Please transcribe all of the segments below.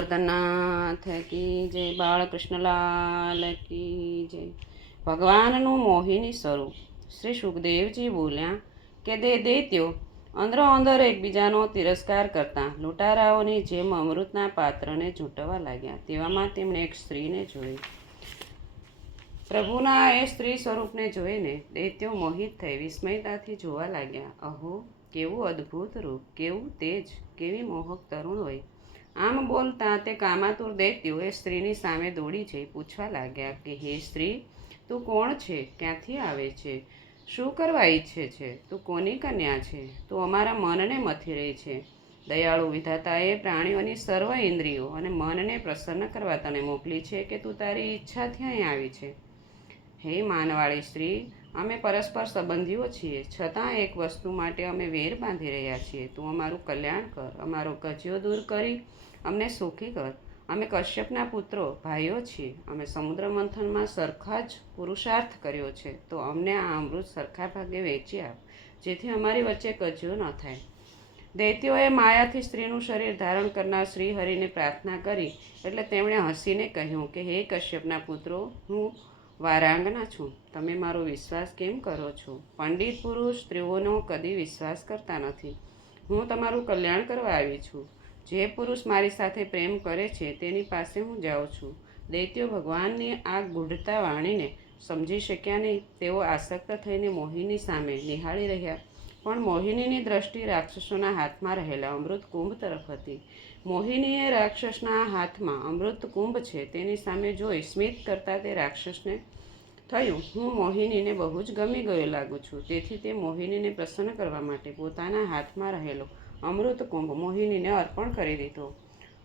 ગોવર્ધનનાથ કી જય, બાળકૃષ્ણલાલ કી જય। ભગવાનનું મોહિની સ્વરૂપ। શ્રી સુખદેવજી બોલ્યા કે દૈત્યો અંદરો અંદર એકબીજાનો તિરસ્કાર કરતા લૂંટારાઓની જેમ અમૃતના પાત્રને ઝૂંટવા લાગ્યા। તેવામાં તેમણે એક સ્ત્રીને જોઈ। પ્રભુના એ સ્ત્રી સ્વરૂપને જોઈને દૈત્યો મોહિત થઈ વિસ્મયતાથી જોવા લાગ્યા। અહો, કેવું અદ્ભુત રૂપ, કેવું તેજ, કેવી મોહક તરુણ વય! આમ બોલતા તે કામાતુર દૈત્યો એ સ્ત્રીની સામે દોડી જઈ પૂછવા લાગ્યા કે હે સ્ત્રી, તું કોણ છે? ક્યાંથી આવે છે? શું કરવા ઈચ્છે છે? તું કોની કન્યા છે? તું અમારા મનને મથી રહી છે। દયાળુ વિધાતાએ પ્રાણીઓની સર્વ ઇન્દ્રિયો અને મનને પ્રસન્ન કરવા તને મોકલી છે કે તું તારી ઈચ્છાથી અહીં આવી છે। હે માનવાળી સ્ત્રી, અમે પરસ્પર સંબંધીઓ છીએ, છતાં એક વસ્તુ માટે અમે વેર બાંધી રહ્યા છીએ। તું અમારું કલ્યાણ કર, અમારો કજિયો દૂર કરી અમને સુખી કર। અમે કશ્યપના પુત્રો ભાઈઓ છીએ, અમે સમુદ્ર મંથનમાં સરખા જ પુરુષાર્થ કર્યો છે, તો અમને આ અમૃત સરખા ભાગે વહેંચી આપ, જેથી અમારી વચ્ચે કજિયો ન થાય। દૈત્યોએ માયાથી સ્ત્રીનું શરીર ધારણ કરનાર શ્રીહરિને પ્રાર્થના કરી એટલે તેમણે હસીને કહ્યું કે હે કશ્યપના પુત્રો, હું વારાંગના છું, તમે મારો વિશ્વાસ કેમ કરો છો? પંડિત પુરુષ સ્ત્રીઓનો કદી વિશ્વાસ કરતા નથી। હું તમારું કલ્યાણ કરવા આવી છું। જે પુરુષ મારી સાથે પ્રેમ કરે છે તેની પાસે હું જાઉં છું। દૈત્યો ભગવાનની આ ગૂઢતા વાણીને સમજી શક્યા નહીં। તેઓ આસક્ત થઈને મોહિની સામે નિહાળી રહ્યા, પણ મોહિનીની દ્રષ્ટિ રાક્ષસોના હાથમાં રહેલા અમૃત કુંભ તરફ હતી। મોહિનીએ રાક્ષસના હાથમાં અમૃત કુંભ છે તેની સામે જોઈ સ્મિત કરતા તે રાક્ષસને થયું, હું મોહિનીને બહુ જ ગમી ગયો લાગુ છું। તેથી તે મોહિનીને પ્રસન્ન કરવા માટે પોતાના હાથમાં રહેલો અમૃત કુંભ મોહિનીને અર્પણ કરી દીધો।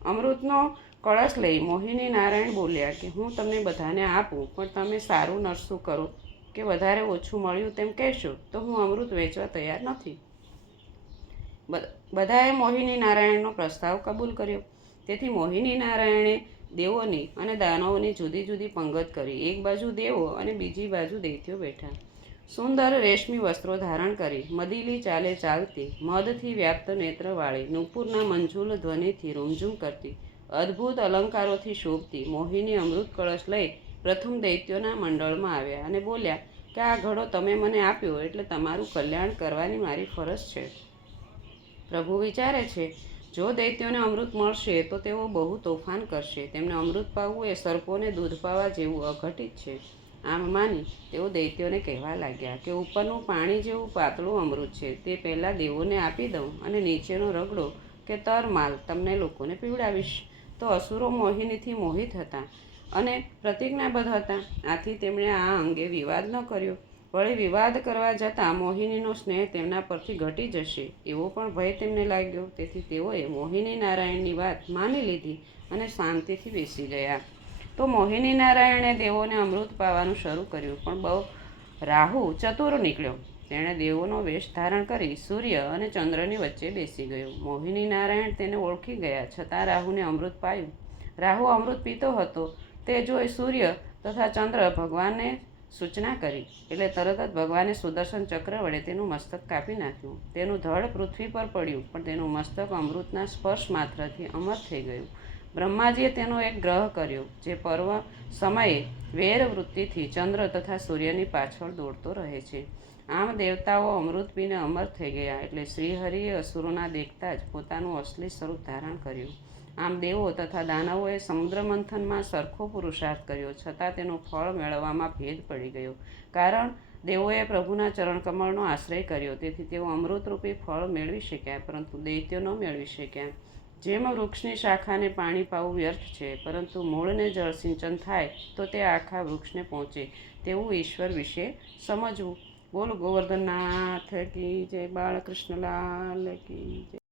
અમૃતનો કળશ લઈ મોહિની નારાયણ બોલ્યા કે હું તમને બધાને આપું, પણ તમે સારું નરસું કરો કે વધારે ઓછું મળ્યું તેમ કહેશો તો હું અમૃત વેચવા તૈયાર નથી। બધાએ મોહિની નારાયણનો પ્રસ્તાવ કબૂલ કર્યો। તેથી મોહિની નારાયણે દેવોની અને દાનવોની જુદી જુદી પંગત કરી। એક બાજુ દેવો અને બીજી બાજુ દૈત્યો બેઠા। સુંદર રેશમી વસ્ત્રો ધારણ કરી, મદીલી ચાલે ચાલતી, મદથી વ્યાપ્ત નેત્રવાળી, નુપુરના મંજુલ ધ્વનિથી રૂમઝૂમ કરતી, અદ્ભુત અલંકારોથી શોભતી મોહિની અમૃત કળશ લઈ પ્રથમ દૈત્યોના મંડળમાં આવ્યા અને બોલ્યા કે આ ઘડો તમે મને આપ્યો એટલે તમારું કલ્યાણ કરવાની મારી ફરજ છે। પ્રભુ વિચારે છે, જો દૈત્યોને અમૃત મળશે તો તેઓ બહુ તોફાન કરશે, તેમને અમૃત પાવું એ સર્પોને દૂધ પાવા જેવું અઘટિત છે। આમ માની તેઓ દૈત્યોને કહેવા લાગ્યા કે ઉપરનું પાણી જેવું પાતળું અમૃત છે તે પહેલાં દેવોને આપી દઉં અને નીચેનો રગડો કે તરમાલ તમને લોકોને પીવડાવીશ। તો અસુરો મોહિનીથી મોહિત હતા અને પ્રતિજ્ઞાબદ્ધ હતા, આથી તેમણે આ અંગે વિવાદ ન કર્યો। વળી વિવાદ કરવા જતાં મોહિનીનો સ્નેહ તેમના પરથી ઘટી જશે એવો પણ ભય તેમને લાગ્યો। તેથી તેઓએ મોહિની નારાયણની વાત માની લીધી અને શાંતિથી બેસી ગયા। તો મોહિની નારાયણે દેવોને અમૃત પાવાનું શરૂ કર્યું, પણ રાહુ ચતુર નીકળ્યો। તેણે દેવોનો વેશ ધારણ કરી સૂર્ય અને ચંદ્રની વચ્ચે બેસી ગયો। મોહિની નારાયણ તેને ઓળખી ગયા છતાં રાહુને અમૃત પાયું। રાહુ અમૃત પીતો હતો તે જોઈ સૂર્ય તથા ચંદ્ર ભગવાનને સૂચના કરી એટલે તરત જ ભગવાને સુદર્શન ચક્ર વડે તેનું મસ્તક કાપી નાખ્યું। તેનું ધડ પૃથ્વી પર પડ્યું, પણ તેનું મસ્તક અમૃતના સ્પર્શ માત્રથી અમર થઈ ગયું। બ્રહ્માજીએ તેનો એક ગ્રહ કર્યો જે પર્વ સમયે વેર વૃત્તિથી ચંદ્ર તથા સૂર્યની પાછળ દોડતો રહે છે। આમ દેવતાઓ અમૃત પીને અમર થઈ ગયા એટલે શ્રીહરિએ અસુરોના દેખતા જ પોતાનું અસલી સ્વરૂપ ધારણ કર્યું। આમ દેવો તથા દાનવોએ સમુદ્ર મંથનમાં સરખો પુરુષાર્થ કર્યો, છતાં તેનું ફળ મેળવવામાં ભેદ પડી ગયો। કારણ દેવોએ પ્રભુના ચરણકમળનો આશ્રય કર્યો, તેથી તેઓ અમૃતરૂપી ફળ મેળવી શક્યા, પરંતુ દૈત્યો ન મેળવી શક્યા। જેમ વૃક્ષની શાખાને પાણી પાવું વ્યર્થ છે, પરંતુ મૂળને જળ સિંચન થાય તો તે આખા વૃક્ષને પહોંચે, તેવું ઈશ્વર વિશે સમજવું। બોલ ગોવર્ધનનાથ કી જય, બાળકૃષ્ણલાલ કી જય।